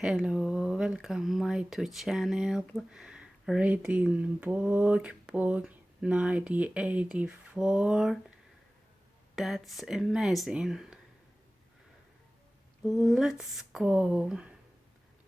Hello, welcome my to channel reading book 1984. That's amazing. Let's go.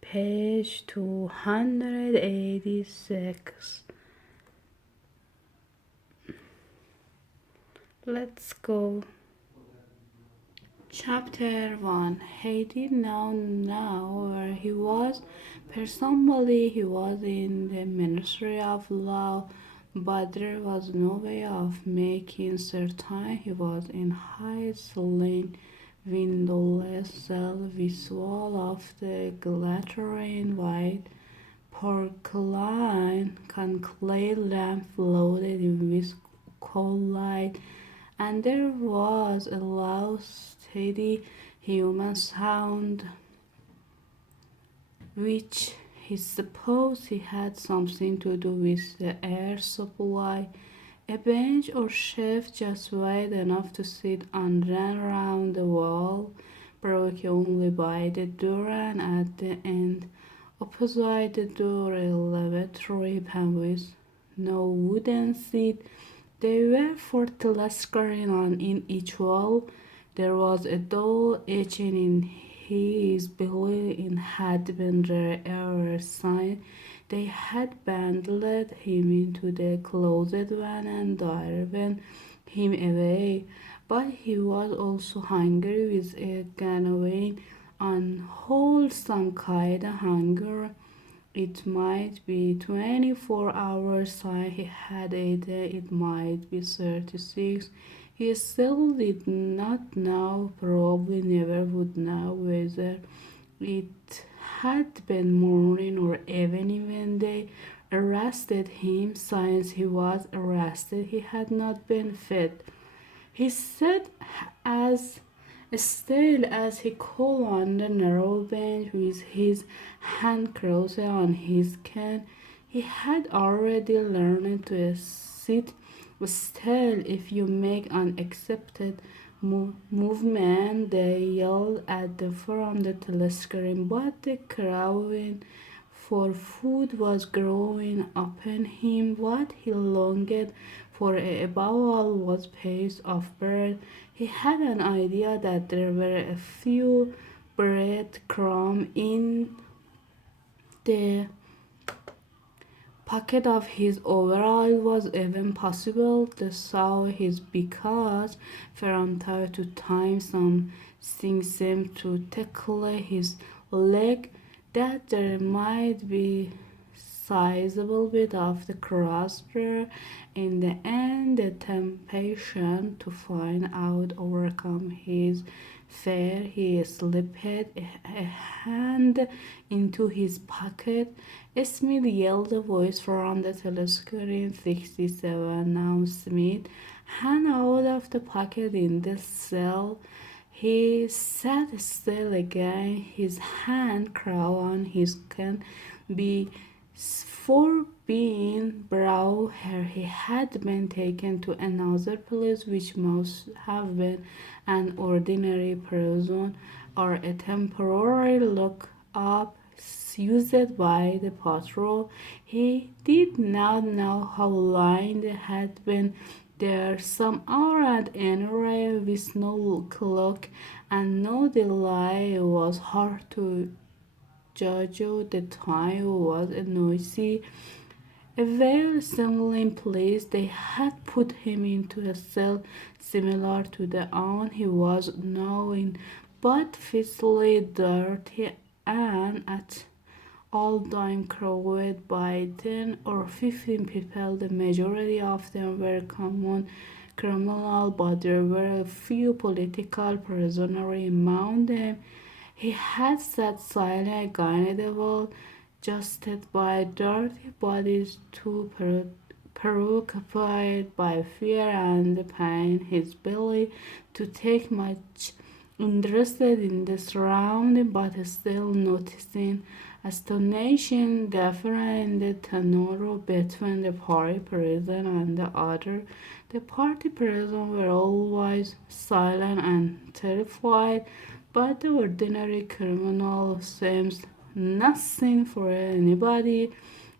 Page 286. Let's go. Chapter 1. He did not know where he was. Presumably, he was in the Ministry of Law, but there was no way of making certain he was in his ceiling windowless cell visual of the glittering white porcelain conclave lamp floated in viscous light, and there was a low, steady human sound which he supposed he had something to do with the air supply. A bench or shelf just wide enough to sit on ran around the wall, broken only by the door, and at the end, opposite the door, a lavatory pan with no wooden seat. There were 40 screens on in each wall. There was a doll etching in his belly and had been there ever since. They had bundled him into the closet van and driven him away. But he was also hungry with a genuine, unwholesome kind of hunger. It might be 24 hours since he had eaten, it might be 36. He still did not know, probably never would know, whether it had been morning or evening when they arrested him. Since he was arrested, he had not been fed. He sat as still as he could on the narrow bench with his hand crossed on his cane. He had already learned to sit still. If you make unaccepted movement, they yelled at the from the telescreen, but the craving for food was growing upon him. What he longed for above all was piece of bread. He had an idea that there were a few bread crumbs in the pocket of his overall. It was even possible to saw his because from time to time something seemed to tickle his leg, that there might be sizable bit of the crossbar. In the end, the temptation to find out overcome his fear. He slipped a hand into his pocket. Smith yelled a voice from the telescreen. 67. Now Smith, hand out of the pocket in the cell. He sat still again, his hand crossed on his cane. Before being brought here, he had been taken to another place which must have been an ordinary prison or a temporary lock-up used by the patrol. He did not know how long they had been there, some hour at any rate, with no clock and no delay. It was hard to judge the time. Was a noisy, a very similar place. They had put him into a cell similar to the one he was now in, but physically dirty and at all time crowded by 10 or 15 people. The majority of them were common criminals, but there were a few political prisoners among them. He had sat silent against the wall, just by dirty bodies, too preoccupied by fear and pain, his belly to take much interested in the surrounding, but still noticing astonishing difference in the tenor between the party prison and the other. The party prison were always silent and terrified, but the ordinary criminal seems nothing for anybody.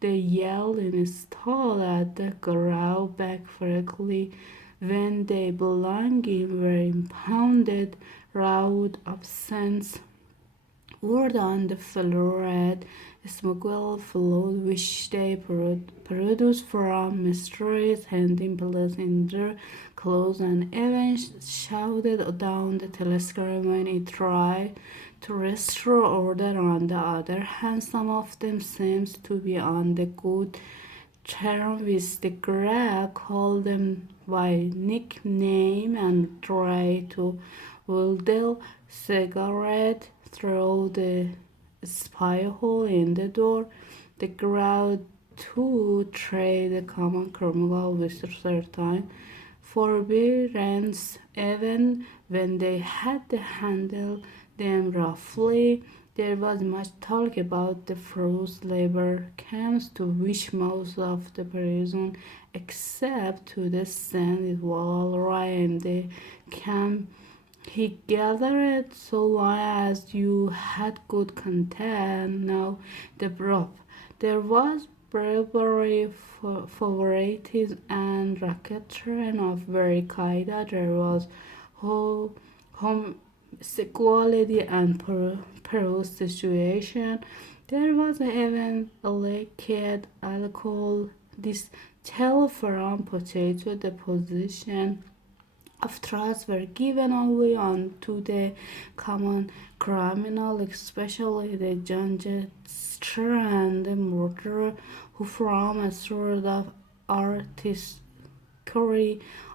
They yelled and stole at the crowd back correctly when their belongings were impounded. Round of cents word on the floret, smuggled food which they produced from mysteries, hiding place in their clothes, and even shouted down the telescope when it tried to restore order. On the other hand, some of them seems to be on the good term with the crowd, called them by nickname, and try to wheedle cigarette through the spy hole in the door. The crowd too trade the common criminal with certain forbearance, even when they had to handle them roughly. There was much talk about the forced labor camps to which most of the prison, except to the St. Walray and the camp he gathered so long as you had good content. Now the prop. There was bribery, favoritism, and racketeering of very kind. There was ho- homosexuality and prostitution. There was even liquid alcohol. This telephone potato deposition of trust were given only on to the common criminal, especially the gangster and the murderer, who from a sort of artistry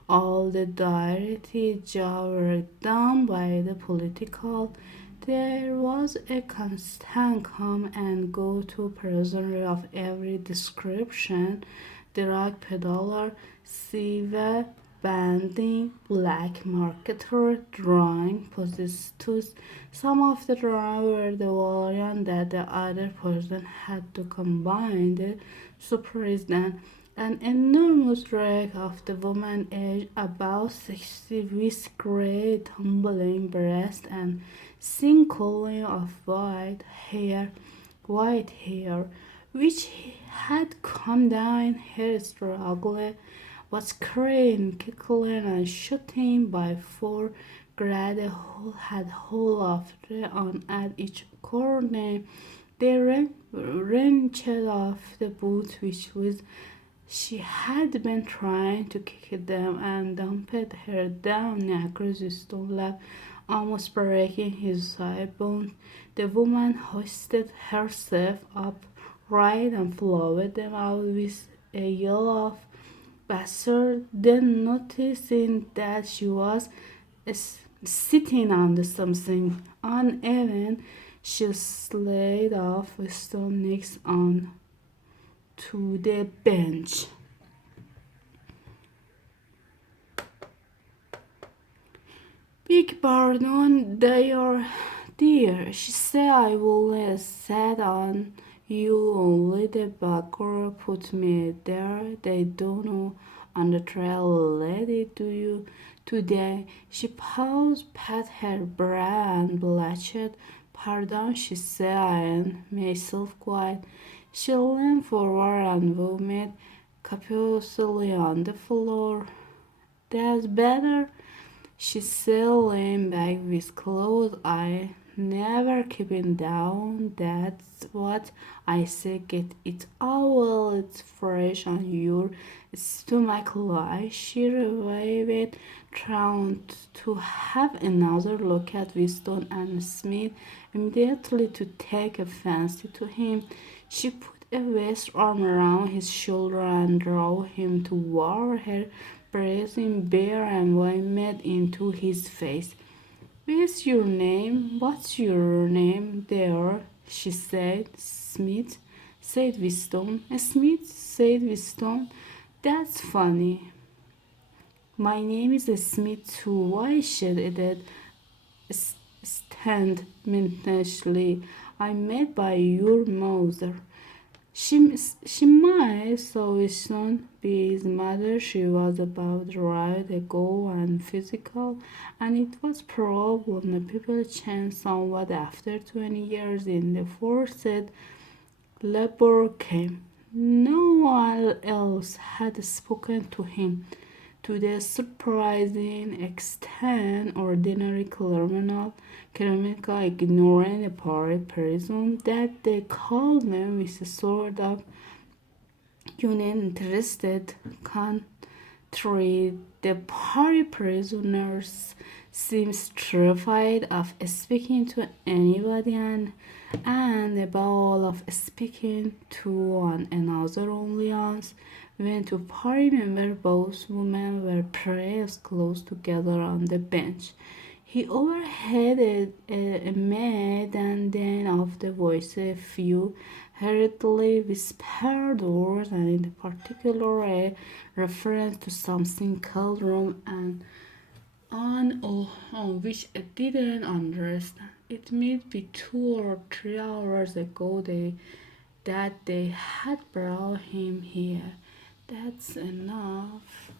all the dirty job were done by the political. There was a constant come and go to prisoner of every description, drug peddler, civil banding, black marketer, drawing prostitutes. Some of the drawing were the volume that the other person had to combine the surprise then. An enormous wreck of the woman aged about 60 with great tumbling breast and sinkhole of white hair, which had come down her struggle, was carrying, kicking, and shooting by four great had hold of her on at each corner. They wrenched off the boots which was she had been trying to kick them and dumped her down across the stone lap, almost breaking his thigh bone. The woman hoisted herself upright and flowed them out with a yell of bastard. Then noticing that she was sitting on something uneven, she slid off a stone next on to the bench. Big pardon, dear, she said. I will set on you only the backer put me there. They don't know on the trail, lady, do you? Today, she paused, pat her brow and blushed. Pardon, she said, I am myself quiet. She leaned forward and vomited copiously on the floor. That's better, she said, laying back with closed eye. Never keeping down, that's what I say. Get it out while it's fresh on your stomach. Lie. She revived, trying to have another look at Winston and Smith, immediately to take a fancy to him. She put a vast arm around his shoulder and drew him toward her, breathing bare and vomit into his face. What's your name? What's your name there? She said. Smith, said Winston. Smith, said Winston. That's funny. My name is Smith too. Why should it stand mentally? I'm made by your mother. She might so his son be his mother. She was about right ago and physical, and it was problem. The people changed somewhat after 20 years in the forced labor came. No one else had spoken to him. To the surprising extent, ordinary criminal ignoring the party prison that they called them with a sort of uninterested country. The party prisoners seems terrified of speaking to anybody and above all of speaking to one another only once. When two party members, both women, were pressed close together on the bench. He overheard a maid and then of the voice a few hurriedly whispered words and in particular a reference to something called room and on which I didn't understand. It might be 2 or 3 hours ago that they had brought him here. That's enough.